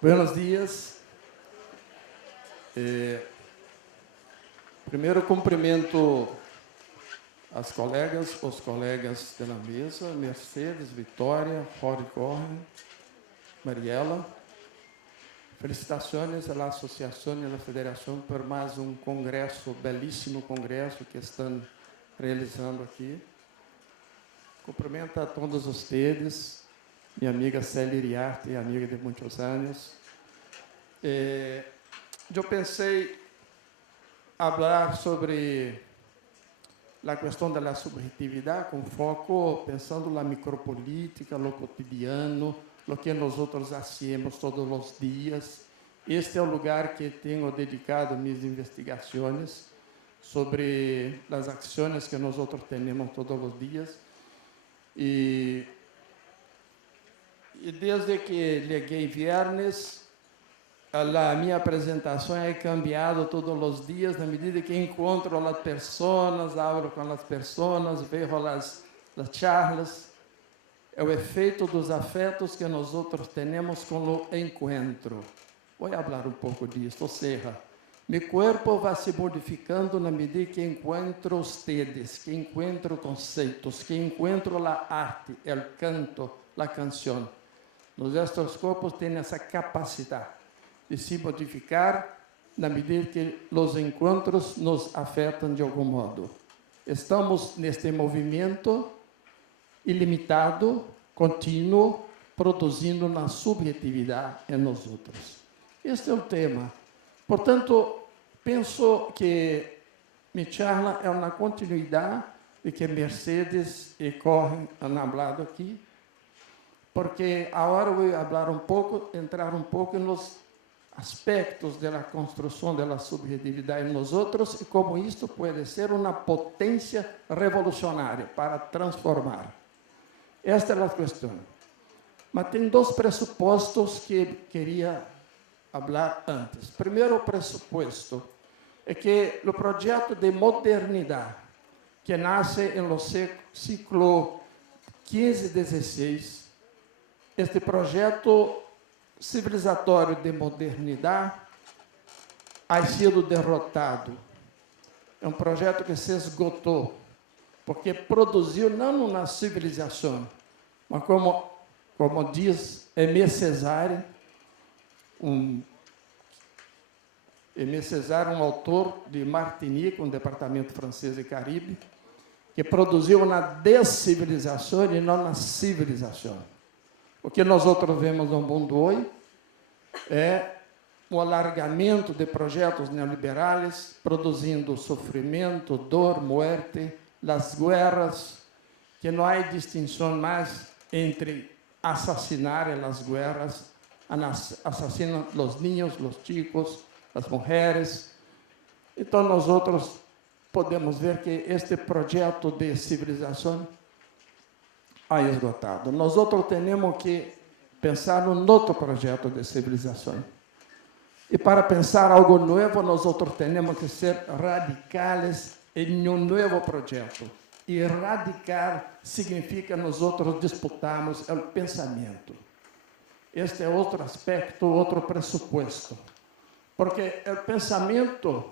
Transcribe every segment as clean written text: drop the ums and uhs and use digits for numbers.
Buenos dias. Primeiro cumprimento as colegas, os colegas da mesa, Mercedes, Vitória, Rory Corren, Mariela. Felicitações à associação e à federação por mais um congresso, belíssimo congresso que estão realizando aqui. Cumprimento a todos vocês, minha amiga Célia Iriarte, amiga de muitos anos. Eu pensei falar sobre a questão da subjetividade, com foco pensando na micropolítica, no cotidiano, no que nós outros fazemos todos os dias. Este é o lugar que tenho dedicado minhas investigações sobre as ações que nós outros temos todos os dias. E desde que cheguei viernes, a minha apresentação é cambiado todos os dias, na medida que encontro as pessoas, abro com as pessoas, vejo as charlas. É o efeito dos afetos que nós outros temos com o encontro. Vou falar um pouco disso, ou seja, meu corpo vai se modificando na medida que encontro vocês, que encontro conceitos, que encontro a arte, o canto, a canção. Nossos corpos têm essa capacidade de se modificar na medida que os encontros nos afetam de algum modo. Estamos neste movimento ilimitado, contínuo, produzindo uma subjetividade em nós outros. Este é o tema. Portanto, penso que minha charla é uma continuidade de que Mercedes e Corren han falado aqui, porque agora vou falar um pouco, entrar um pouco nos aspectos da construção da subjetividade em nós outros e como isto pode ser uma potência revolucionária para transformar. Esta é a questão. Mas tem dois pressupostos que queria falar antes. Primeiro pressuposto é que o projeto de modernidade que nasce no século XV e XVI, este projeto civilizatório de modernidade ha sido derrotado. É um projeto que se esgotou, porque produziu não uma civilização, mas como diz Aimé Césaire, Aimé Césaire, um autor de Martinique, um departamento francês do Caribe, que produziu uma descivilização e não uma civilização. O que nós outros vemos no mundo hoje é o alargamento de projetos neoliberais, produzindo sofrimento, dor, morte, as guerras, que não há distinção mais entre assassinar as guerras, assassinam os niños, os chicos, as mulheres. Então, nós outros podemos ver que este projeto de civilização ha esgotado. Nós outros temos que pensar num outro projeto de civilização. E para pensar algo novo, nós outros temos que ser radicais em um novo projeto. E radical significa nós outros disputarmos o pensamento. Este é outro aspecto, outro pressuposto. Porque o pensamento,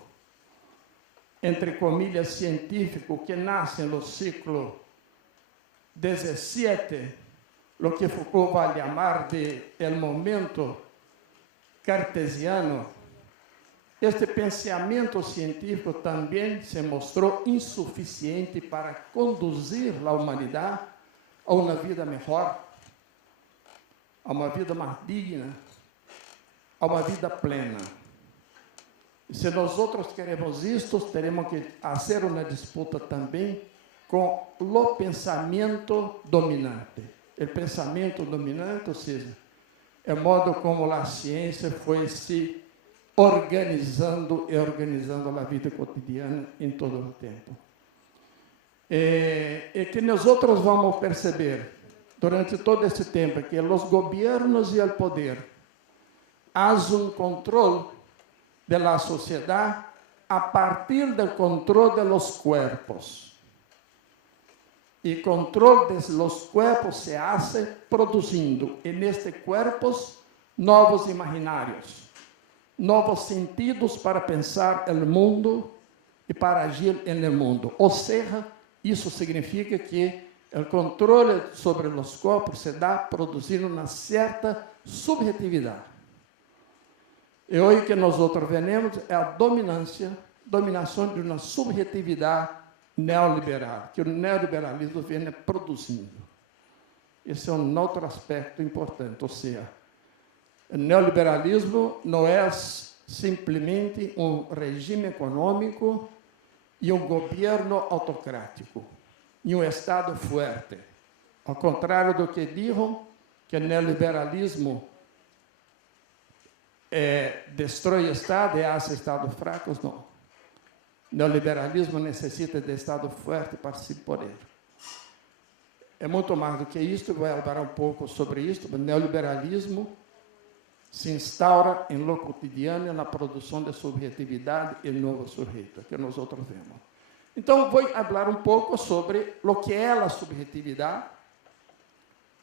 entre comilhas, científico, que nasce no século 17, o que Foucault vai chamar de el momento cartesiano, este pensamento científico também se mostrou insuficiente para conduzir a humanidade a uma vida melhor, a uma vida mais digna, a uma vida plena. E se nós outros queremos isto, teremos que fazer uma disputa também com o pensamento dominante. O pensamento dominante, ou seja, é o modo como a ciência foi se organizando e organizando a vida cotidiana em todo o tempo. E que nós outros vamos perceber, durante todo esse tempo, que os governos e o poder fazem um controle da sociedade a partir do controle dos corpos. E controle dos corpos se hace produzindo, e nestes corpos, novos imaginários, novos sentidos para pensar o mundo e para agir no mundo. Ou seja, isso significa que o controle sobre os corpos se dá produzindo uma certa subjetividade. E hoje que nós vemos é a dominação de uma subjetividade neoliberal, que o neoliberalismo vem produzindo. Esse é um outro aspecto importante, ou seja, o neoliberalismo não é simplesmente um regime econômico e um governo autocrático, e um Estado forte. Ao contrário do que digo, que o neoliberalismo destrói o Estado e faz Estados fracos, não. O neoliberalismo necessita de Estado forte para se poder. É muito mais do que isso, vou falar um pouco sobre isso. O neoliberalismo se instaura em lo cotidiano, na produção de subjetividade e novo sujeito, que nós vemos. Então, vou falar um pouco sobre o que é a subjetividade,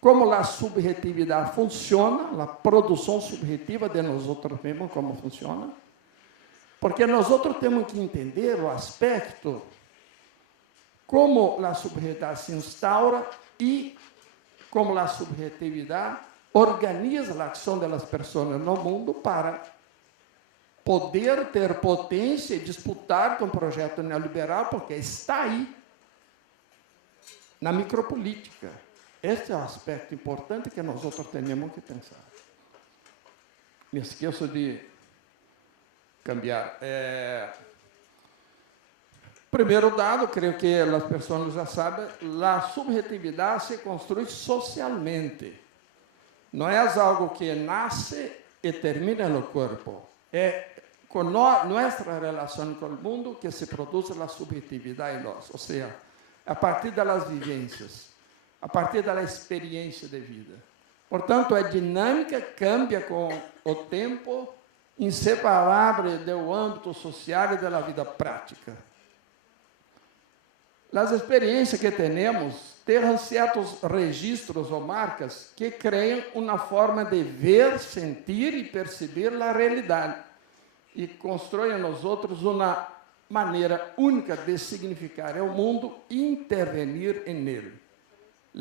como a subjetividade funciona, a produção subjetiva de nós mesmos, como funciona, porque nós temos que entender o aspecto como a subjetividade se instaura e como a subjetividade organiza a ação das pessoas no mundo para poder ter potência e disputar com o projeto neoliberal, porque está aí, na micropolítica. Esse é o aspecto importante que nós temos que pensar. Me esqueço de cambiar. Primeiro dado, creio que as pessoas já sabem, a subjetividade se constrói socialmente. Não é algo que nasce e termina no corpo. É com nossa relação com o mundo que se produz a subjetividade em nós. Ou seja, a partir das vivências, a partir da experiência de vida. Portanto, a dinâmica cambia com o tempo, inseparável do âmbito social e da vida prática. As experiências que temos têm certos registros ou marcas que criam uma forma de ver, sentir e perceber a realidade e constroem nos outros uma maneira única de significar o mundo e intervenir nele.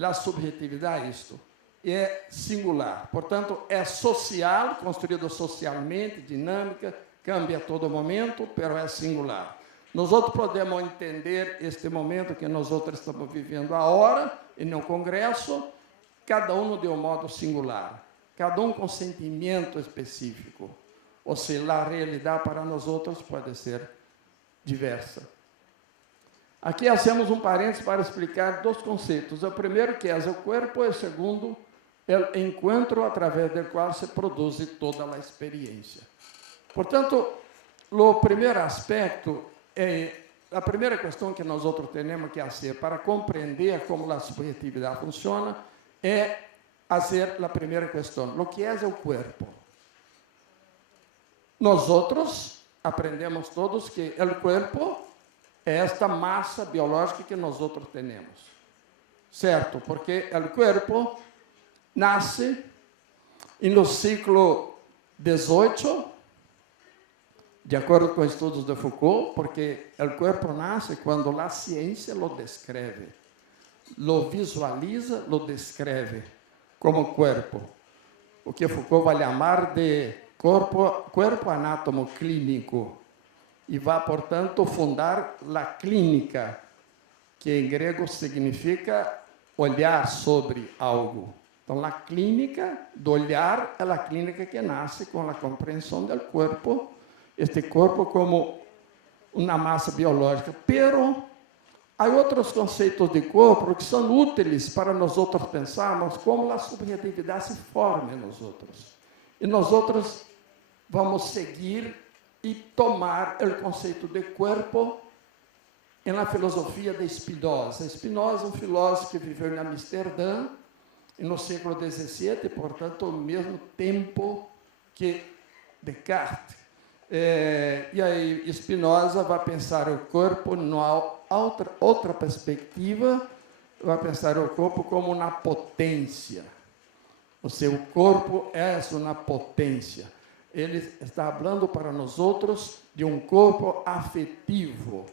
A subjetividade é isto, é singular, portanto, é social, construído socialmente, dinâmica, cambia a todo momento, mas é singular. Nós podemos entender este momento que nós estamos vivendo agora, e no Congresso, cada um de um modo singular, cada um com sentimento específico. Ou seja, a realidade para nós pode ser diversa. Aqui hacemos um parênteses para explicar dois conceitos. O primeiro, que é o corpo, e o segundo, o encontro através do qual se produz toda a experiência. Portanto, o primeiro aspecto, a primeira questão que nós temos que fazer para compreender como a subjetividade funciona é fazer a primeira questão. O que é o corpo? Nós aprendemos todos que o corpo é esta massa biológica que nós temos. Certo? Porque o corpo nasce no século XVIII, de acordo com estudos de Foucault, porque o corpo nasce quando a ciência lo descreve, lo visualiza, lo descreve como corpo. O que Foucault vai chamar de corpo anátomo clínico. E vai, portanto, fundar a clínica, que em grego significa olhar sobre algo. Então, a clínica do olhar é a clínica que nasce com a compreensão do corpo, este corpo como uma massa biológica. Pero há outros conceitos de corpo que são úteis para nós pensarmos como a subjetividade se forma em nós. E nós vamos seguir e tomar o conceito de corpo na filosofia de Spinoza. Spinoza é um filósofo que viveu em Amsterdã no século XVII, portanto, ao mesmo tempo que Descartes. E aí Spinoza vai pensar o corpo numa outra perspectiva, vai pensar o corpo como uma potência. O seu corpo é uma potência. Ele está falando para nós outros de um corpo afetivo,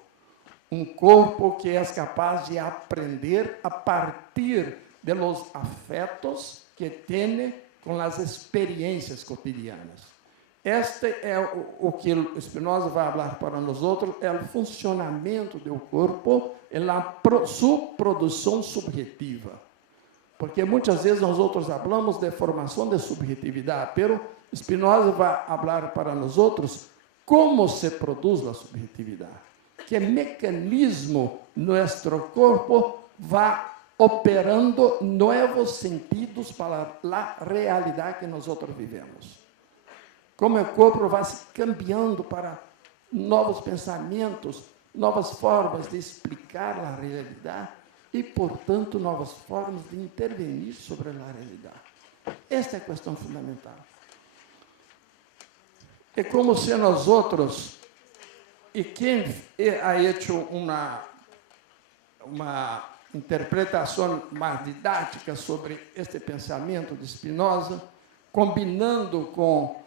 um corpo que é capaz de aprender a partir de los afetos que tem com as experiências cotidianas. Este é o que Spinoza vai falar para nós outros, é o funcionamento do corpo e a sua produção subjetiva. Porque muitas vezes nós outros falamos de formação de subjetividade, pero Spinoza vai falar para nós outros como se produz a subjetividade, que mecanismo nosso corpo vai operando novos sentidos para a realidade que nós outros vivemos. Como o corpo vai se cambiando para novos pensamentos, novas formas de explicar a realidade e, portanto, novas formas de intervenir sobre a realidade. Esta é a questão fundamental. É como se nós outros, e quem ha hecho uma interpretação mais didática sobre este pensamento de Spinoza, combinando com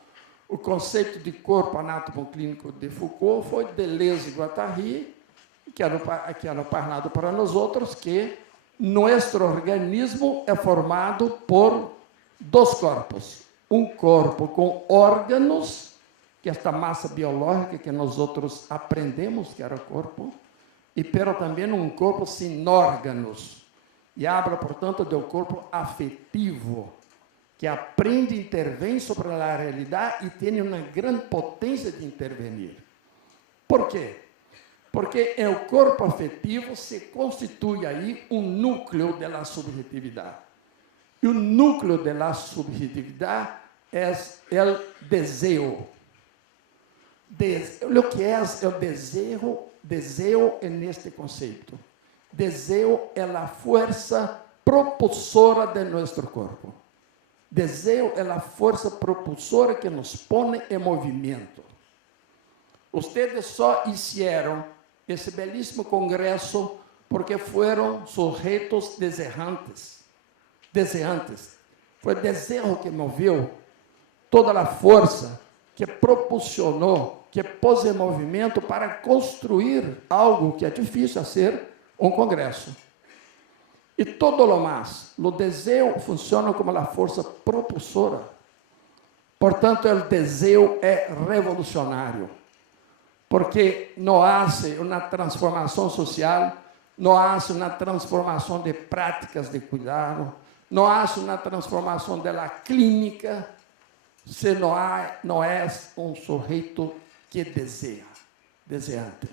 o conceito de corpo anátomo-clínico de Foucault, foi Deleuze e Guattari, que eram parlado para nós outros, que nosso organismo é formado por dois corpos. Um corpo com órgãos, que é esta massa biológica que nós outros aprendemos que era o corpo, e pero também um corpo sem órgãos. E habla, portanto, do corpo afetivo, que aprende e intervém sobre a realidade e tem uma grande potência de intervenir. Por quê? Porque o corpo afetivo se constitui aí um núcleo da subjetividade. E o núcleo da subjetividade é o desejo. O que é o desejo? Desejo é neste conceito. Desejo é a força propulsora de nosso corpo. Desejo é a força propulsora que nos põe em movimento. Ustedes só hicieron esse belíssimo congresso porque foram sujeitos desejantes. Foi o desejo que moveu toda a força que propulsionou, que pôs em movimento para construir algo que é difícil a ser um congresso. E todo o mais, o desejo funciona como a força propulsora. Portanto, o desejo é revolucionário, porque não há uma transformação social, não há uma transformação de práticas de cuidado, não há uma transformação da clínica, se não é um sujeito que desejante.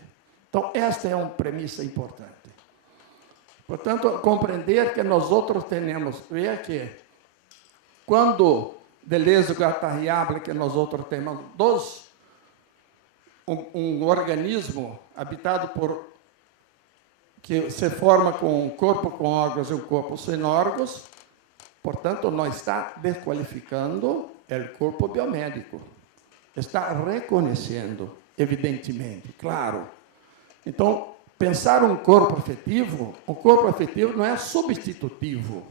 Então, esta é uma premissa importante. Portanto, compreender que nós outros temos, veja que quando Deleuze e Guattari habla que nós outros temos um organismo habitado por, que se forma com um corpo com órgãos e um corpo sem órgãos, portanto, não está desqualificando o corpo biomédico. Está reconhecendo, evidentemente, claro. Então, pensar um corpo afetivo não é substitutivo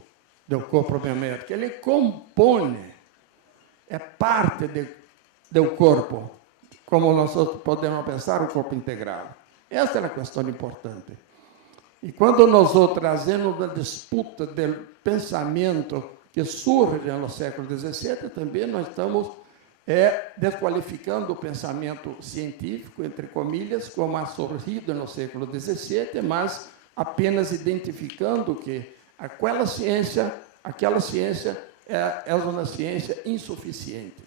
do corpo biomédico, ele compõe, é parte do corpo, como nós podemos pensar o corpo integral. Essa é a questão importante. E quando nós trazemos a disputa do pensamento que surge no século XVII, também nós estamos desqualificando o pensamento científico, entre comilhas, como ha surgido no século XVII, mas apenas identificando que aquela ciência é uma ciência insuficiente.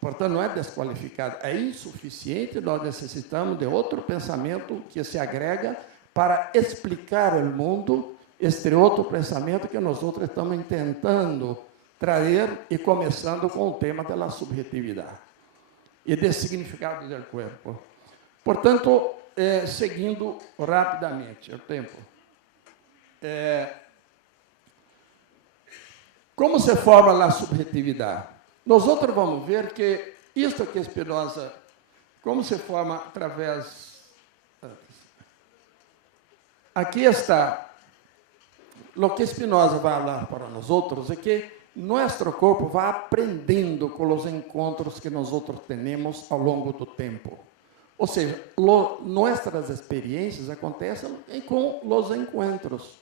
Portanto, não é desqualificada, é insuficiente, nós necessitamos de outro pensamento que se agrega para explicar o mundo, este outro pensamento que nós outros estamos tentando trazer e começando com o tema da subjetividade e do significado do corpo. Portanto, seguindo rapidamente o tempo. Como se forma a subjetividade? Nós outros vamos ver que isto que Spinoza, como se forma através... Aqui está, o que Spinoza vai falar para nós outros é que nosso corpo vai aprendendo com os encontros que nós outros temos ao longo do tempo. Ou seja, nossas experiências acontecem com os encontros.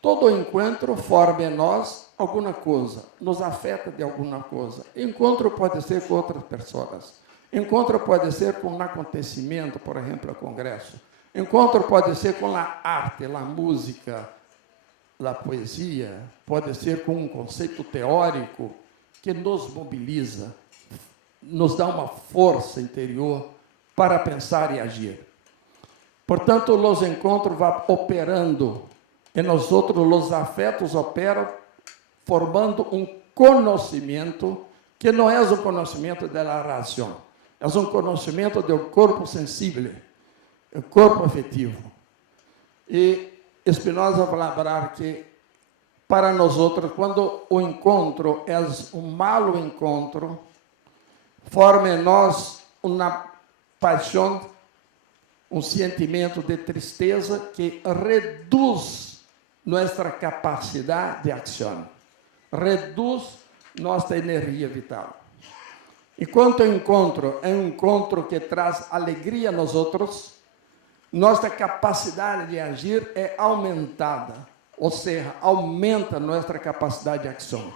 Todo encontro forma em nós alguma coisa, nos afeta de alguma coisa. Encontro pode ser com outras pessoas. Encontro pode ser com um acontecimento, por exemplo, o congresso. Encontro pode ser com a arte, a música, a poesia. Pode ser com um conceito teórico que nos mobiliza, nos dá uma força interior para pensar e agir. Portanto, os encontros vão operando e nós outros, os afetos operam formando um conhecimento que não é o conhecimento da razão, é um conhecimento do corpo sensível, o corpo afetivo. E Spinoza vai lembrar que, para nós outros, quando o encontro é um mau encontro, forma em nós uma paixão, um sentimento de tristeza que reduz nossa capacidade de ação, reduz nossa energia vital. Enquanto o encontro é um encontro que traz alegria a nós outros, nossa capacidade de agir é aumentada, ou seja, aumenta nossa capacidade de ação,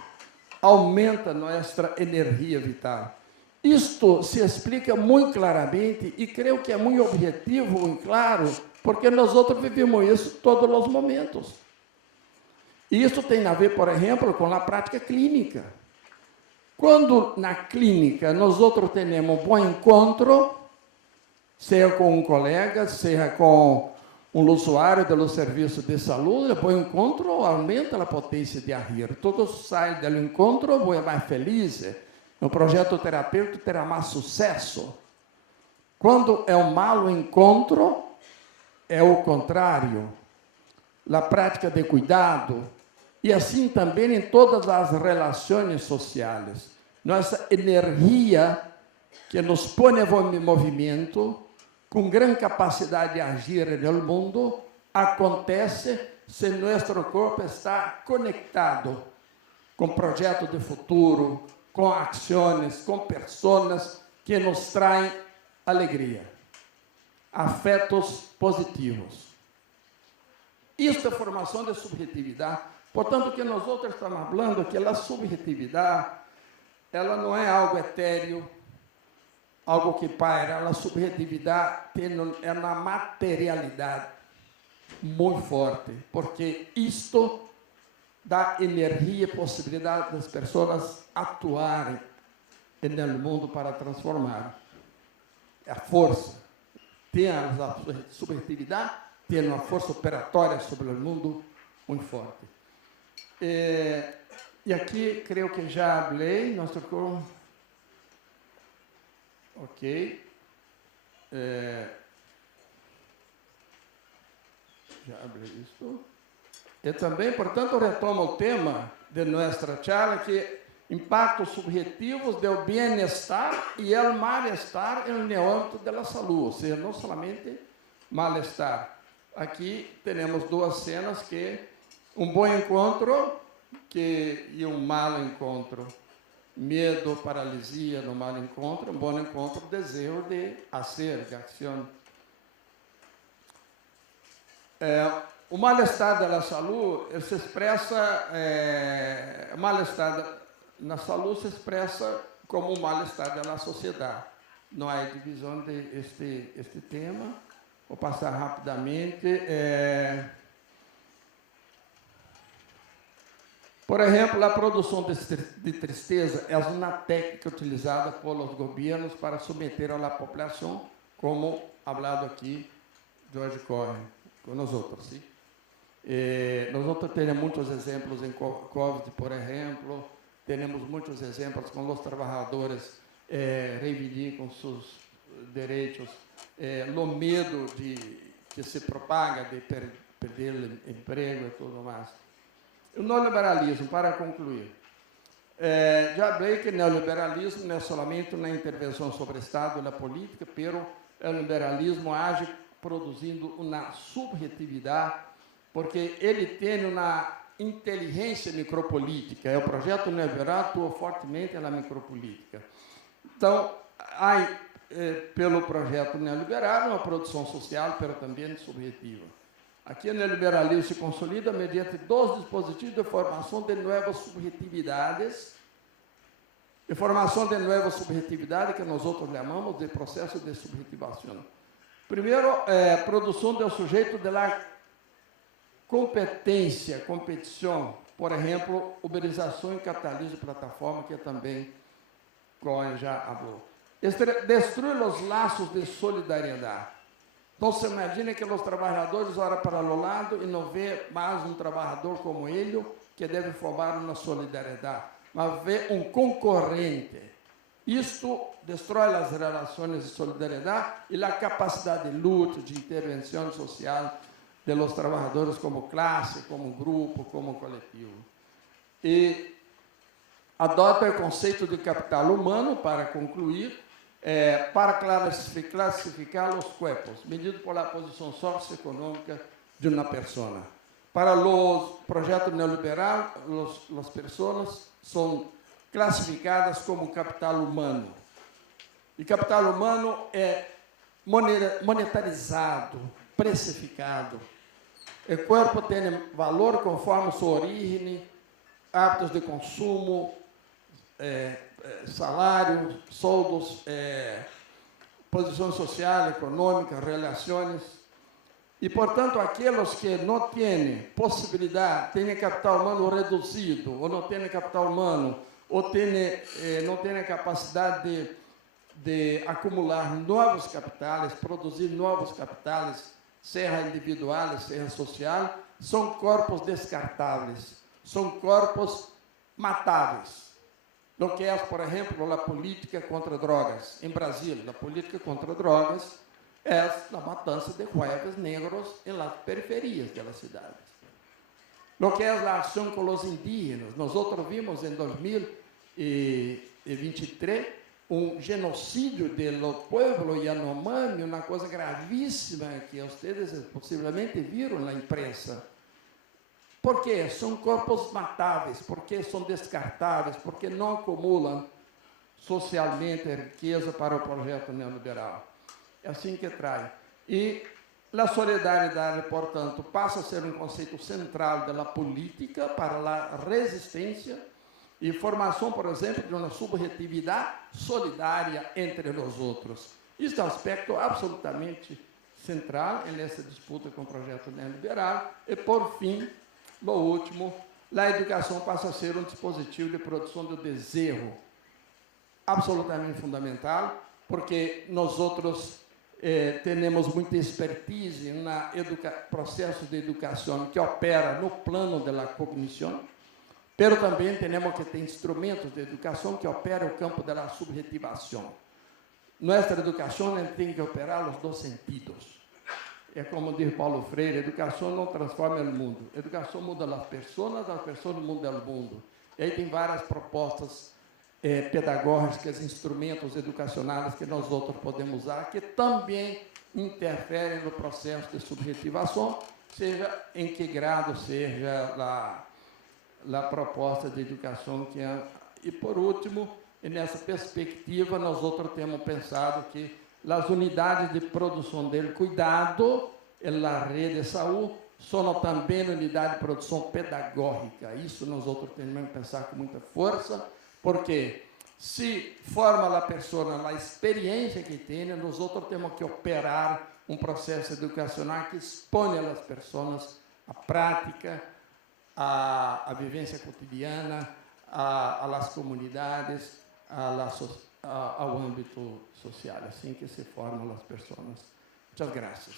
aumenta nossa energia vital. Isto se explica muito claramente e creio que é muito objetivo e claro, porque nós outros vivemos isso todos os momentos. E isso tem a ver, por exemplo, com a prática clínica. Quando na clínica nós outros temos um bom encontro, seja com um colega, seja com um usuário do serviço de saúde, o bom encontro aumenta a potência de agir. Todos saem do encontro mais felizes. O projeto terapêutico terá mais sucesso. Quando é um mau encontro, é o contrário. A prática de cuidado, e assim também em todas as relações sociais. Nossa energia, que nos põe em movimento, com grande capacidade de agir no mundo, acontece se nosso corpo está conectado com projetos de futuro, com ações, com pessoas que nos traem alegria, afetos positivos. Isto é formação de subjetividade. Portanto, que nós outros estamos falando que a subjetividade, ela não é algo etéreo, algo que paira. A subjetividade é uma materialidade muito forte, porque isto dá energia e possibilidade das pessoas atuarem no mundo para transformar. A força. Tem a subjetividade, tem uma força operatória sobre o mundo muito forte. E aqui, creio que já falei, nosso corpo. Ok. Já falei isso. E também, portanto, retomo o tema de nossa charla, que impactos subjetivos do bem-estar e o mal-estar no âmbito da saúde, ou seja, não somente mal-estar. Aqui temos duas cenas que um bom encontro e um mau encontro. Medo, paralisia no mau encontro, um bom encontro, desejo de fazer, de ação. O mal-estar da saúde se expressa, o mal-estar na saúde se expressa como um mal-estar da sociedade. Não há divisão de este tema. Vou passar rapidamente. Por exemplo, a produção de tristeza é uma técnica utilizada pelos governos para submeter a população, como falado aqui, George corre com nós outros. Sim? Nós outros temos muitos exemplos em Covid, por exemplo, temos muitos exemplos com os trabalhadores reivindicam seus direitos, no medo que se propaga de perder o emprego e tudo mais. O neoliberalismo, para concluir. Já falei que o neoliberalismo não é somente uma intervenção sobre o Estado e na política, pero o liberalismo age produzindo uma subjetividade, porque ele tem uma inteligência micropolítica. O projeto neoliberal atua fortemente na micropolítica. Então, há, pelo projeto neoliberal, uma produção social, mas também subjetiva. Aqui o neoliberalismo se consolida mediante dois dispositivos de formação de novas subjetividades, que nós outros chamamos de processo de subjetivação. Primeiro, produção do sujeito da competição, por exemplo, uberização e capitalismo de plataforma, que também Cohen já falou. Destrui os laços de solidariedade. Então, você imagina que os trabalhadores olham para o lado e não vê mais um trabalhador como ele, que deve formar uma solidariedade, mas vê um concorrente. Isto destrói as relações de solidariedade e a capacidade de luta, de intervenção social de los trabalhadores como classe, como grupo, como coletivo. E adota o conceito de capital humano, para concluir, para classificar os corpos, medido por a posição socioeconômica de uma pessoa. Para os projetos neoliberais, as pessoas são classificadas como capital humano. E capital humano é monetarizado, precificado. O corpo tem valor conforme sua origem, hábitos de consumo, salário, soldos, posição social, econômica, relações. E, portanto, aqueles que não têm possibilidade, têm capital humano reduzido, ou não têm capital humano, ou não têm a capacidade de acumular novos capitais, produzir novos capitais, seja individuais, seja social, são corpos descartáveis, são corpos matáveis. No que é, por exemplo, a política contra drogas. Em Brasil, a política contra drogas é a matança de jueves negros em las periferias das cidades. No que é a ação com os indígenas, nós vimos em 2023 um genocídio do povo Yanomami, uma coisa gravíssima que vocês possivelmente viram na imprensa. Por quê? São corpos matáveis, porque são descartáveis, porque não acumulam socialmente riqueza para o projeto neoliberal. É assim que traz. E a solidariedade, portanto, passa a ser um conceito central da política para a resistência e formação, por exemplo, de uma subjetividade solidária entre os outros. Isso é um aspecto absolutamente central nessa disputa com o projeto neoliberal. E, por fim, no último, a educação passa a ser um dispositivo de produção do desejo absolutamente fundamental, porque nós outros temos muita expertise no processo de educação que opera no plano da cognição, mas também temos que ter instrumentos de educação que operam o campo da subjetivação. Nossa educação tem que operar os dois sentidos. É como diz Paulo Freire, educação não transforma o mundo. Educação muda as pessoas mudam o mundo. E aí tem várias propostas pedagógicas, instrumentos educacionais que nós outros podemos usar, que também interferem no processo de subjetivação, seja em que grado seja a proposta de educação que é. E, por último, nessa perspectiva, nós outros temos pensado que as unidades de produção do cuidado na rede de saúde são também unidades de produção pedagógica. Isso nós outros temos que pensar com muita força, porque se forma a pessoa na experiência que tem, nós outros temos que operar um processo educacional que expõe as pessoas à prática, à vivência cotidiana, às comunidades, ao âmbito social. Assim que se formam as pessoas. Muitas graças.